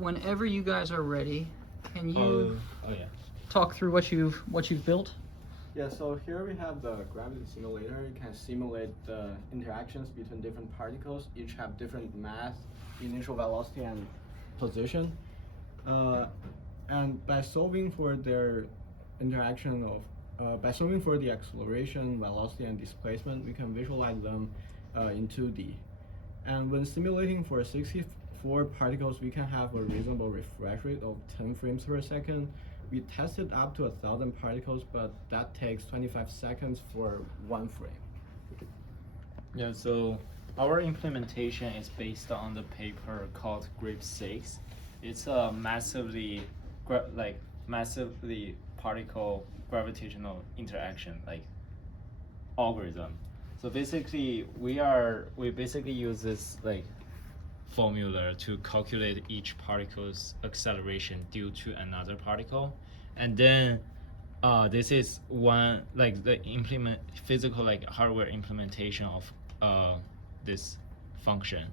whenever you guys are ready, can you Oh yeah. talk through what you've built? Yeah, so here we have the gravity simulator. You can simulate the interactions between different particles. Each have different mass, initial velocity, and position. And by solving for their interaction by solving for the acceleration, velocity, and displacement, we can visualize them in 2D. And when simulating for 64 particles, we can have a reasonable refresh rate of 10 frames per second. We tested up to 1,000 particles, but that takes 25 seconds for one frame. Yeah, so our implementation is based on the paper called GRIP6. It's a massively particle gravitational interaction algorithm. So basically we basically use this formula to calculate each particle's acceleration due to another particle, and then this is one the physical hardware implementation of this function,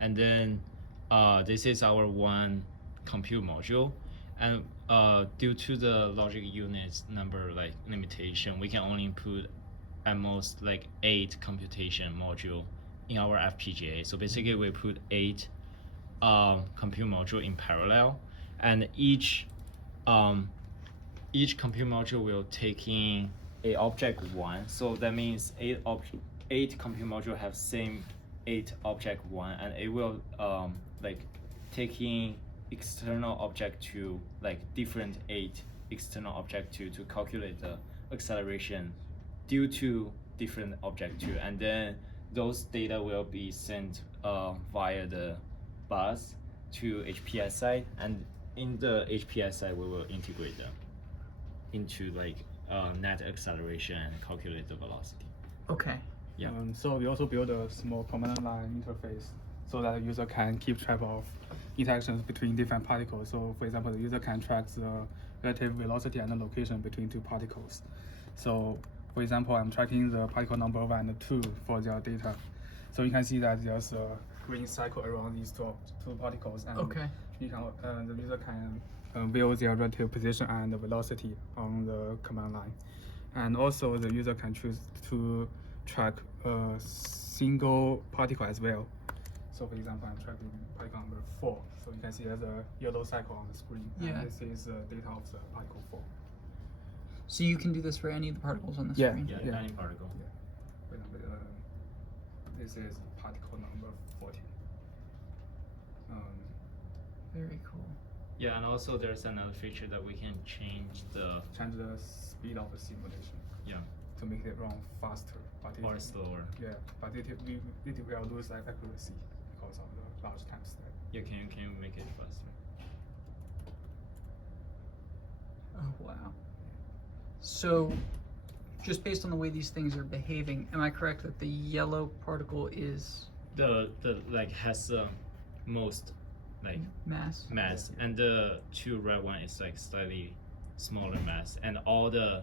and then this is our one compute module, and due to the logic units number limitation, we can only input at most 8 computation module in our FPGA. So basically we put 8 compute module in parallel, and each compute module will take in a object 1. So that means 8 compute module have same 8 object 1, and it will take in external object 2, different 8 external object 2 to calculate the acceleration due to different object 2, and then those data will be sent via the bus to HPSI, and in the HPSI we will integrate them into net acceleration and calculate the velocity. Okay. Yeah. So we also build a small command line interface so that the user can keep track of interactions between different particles. So for example, the user can track the relative velocity and the location between 2 particles. So for example, I'm tracking the particle number 1 and 2 for their data. So you can see that there's a green cycle around these two particles, and you can, the user can view their relative position and the velocity on the command line. And also the user can choose to track a single particle as well. So for example, I'm tracking particle number 4. So you can see there's a yellow cycle on the screen. Yeah. And this is the data of the particle 4. So you can do this for any of the particles on the screen? Yeah, any particle. Yeah. For example, this is particle number 14. Very cool. Yeah, and also there's another feature that we can change the speed of the simulation. Yeah. To make it run faster. Or slower. Yeah, but it will lose accuracy because of the large time step. Yeah, can you make it faster? Oh wow. So, just based on the way these things are behaving, am I correct that the yellow particle is The has the most mass? Mass, and the 2 red one is slightly smaller mass, and all the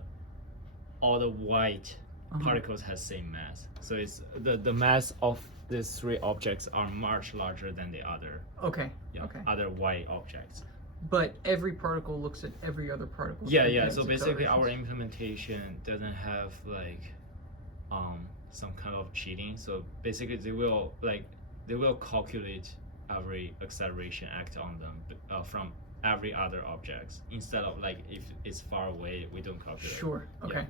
white particles has same mass. So it's the mass of these 3 objects are much larger than the other. Okay. Yeah, Okay. other white objects. But every particle looks at every other particle. Yeah. So basically, our implementation doesn't have some kind of cheating. So basically, they will calculate every acceleration act on them from every other objects, instead of if it's far away, we don't calculate. Sure. Okay.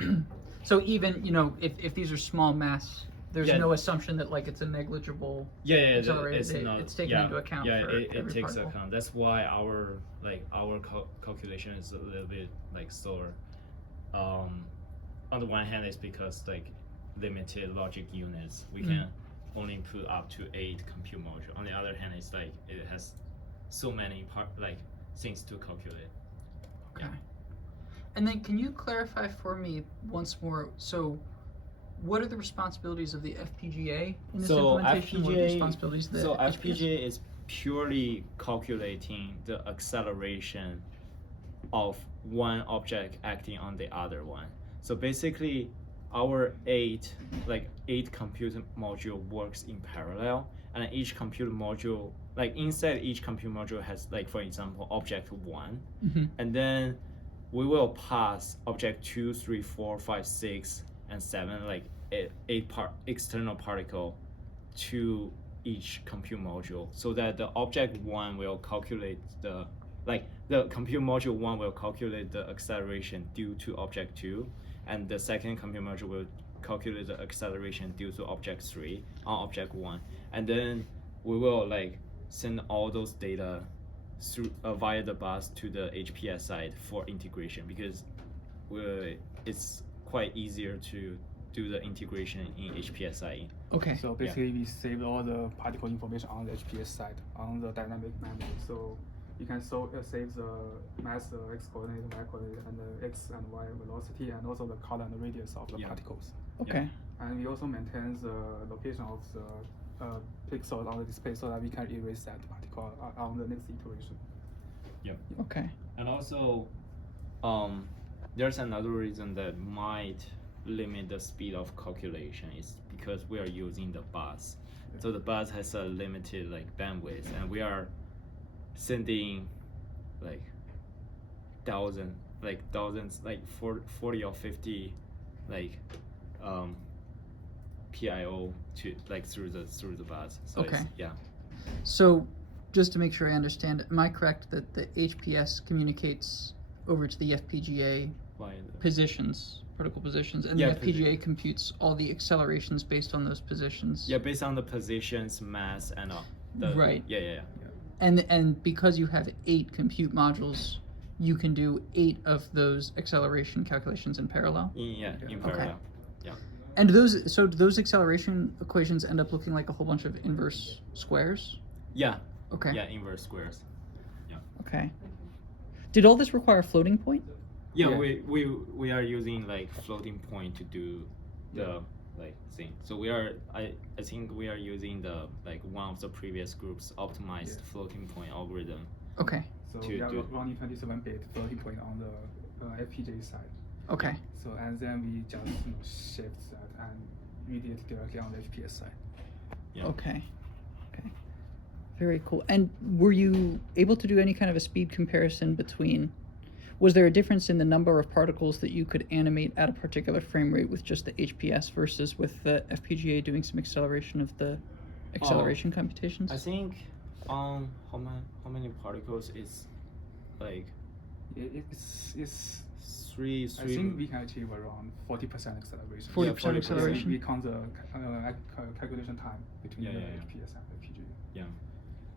Yeah. So even if these are small mass, there's no assumption that it's a negligible accelerated. It's taken into account for it every takes particle. account. That's why our calculation is a little bit slower. On the one hand, it's because limited logic units, we can only put up to 8 compute module. On the other hand, it's it has so many things to calculate. Okay. And then can you clarify for me once more, so what are the responsibilities of the FPGA in this implementation? What are the responsibilities of the FPGA is purely calculating the acceleration of one object acting on the other one. So basically, our 8 compute module works in parallel, and each compute module like inside each compute module has like, for example, object 1, Mm-hmm. and then we will pass object 2, 3, 4, 5, 6, and 7, like external particle to each compute module, so that the object 1 will calculate the compute module 1 will calculate the acceleration due to object 2, and the second compute module will calculate the acceleration due to object 3 on object 1, and then we will like send all those data through via the bus to the HPS side for integration, because it's quite easier to do the integration in HPS side. Okay. So basically, we saved all the particle information on the HPS side, on the dynamic memory. So you can save the mass, x coordinate, y coordinate, and the x and y velocity, and also the color and the radius of the particles. Okay. And we also maintain the location of the pixels on the display, so that we can erase that particle on the next iteration. Yep. Okay. And also, there's another reason that might limit the speed of calculation is because we are using the bus. So the bus has a limited like bandwidth, and we are sending like thousands, like 40 or 50 like PIO to like through the bus. So Okay. yeah. So, just to make sure I understand, am I correct that the HPS communicates over to the FPGA positions, particle positions, and Yeah, the FPGA computes all the accelerations based on those positions? Yeah, based on the positions, mass, and the Right. Yeah. And because you have 8 compute modules, you can do 8 of those acceleration calculations in parallel? In parallel. Yeah. And do those acceleration equations end up looking like a whole bunch of inverse squares? Yeah. Okay. Yeah, inverse squares. Okay. Did all this require a floating point? Yeah, Yeah. we are using like floating point to do the like thing. So I think we are using the like one of the previous groups optimized floating point algorithm. Okay. So To we are do- running 27-bit floating point on the FPGA side. Okay. So and then we just shift that and read it directly on the HPS side. Yeah. Okay. Very cool. And were you able to do any kind of a speed comparison between? Was there a difference in the number of particles that you could animate at a particular frame rate with just the HPS versus with the FPGA doing some acceleration of the acceleration computations? I think how many particles is like It's three. I think we can achieve around 40% acceleration. 40% acceleration? We count the calculation time between the HPS and the FPGA. Yeah.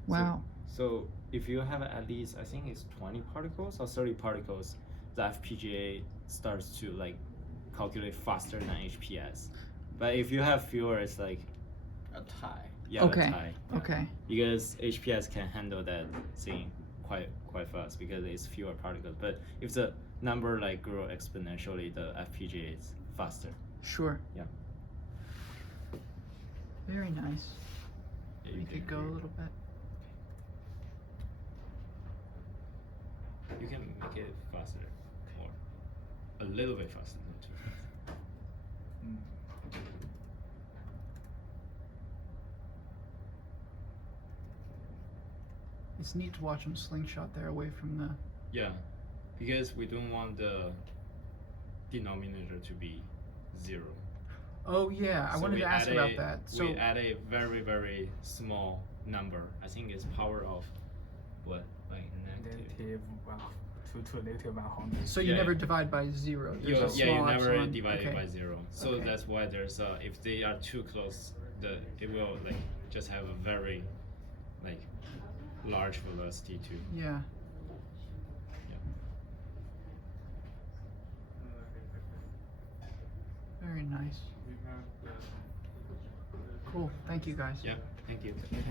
Wow. So if you have at least, I think it's 20 particles or 30 particles, the FPGA starts to like calculate faster than HPS. But if you have fewer, it's like A tie. yeah, Okay. a tie. Yeah. Okay. Because HPS can handle that thing quite fast because it's fewer particles. But if the number like grow exponentially, the FPGA is faster. Sure. Yeah. Very nice. Yeah, you Make can it go a little bit. You can make it faster, or a little bit faster, not too fast. It's neat to watch him slingshot there away from the. Yeah, because we don't want the denominator to be 0. Oh yeah, I So wanted we to ask add about a- that. So we add a very, very small number. I think it's power of what, like negative. Negative to negative 100. So you Yeah, never yeah. divide by 0. There's a Yeah, you small never epsilon. divide it Okay. by 0. So Okay. that's why there's if they are too close, it will like just have a very like large velocity too. Yeah. Very nice. Cool. Thank you guys. Yeah, thank you.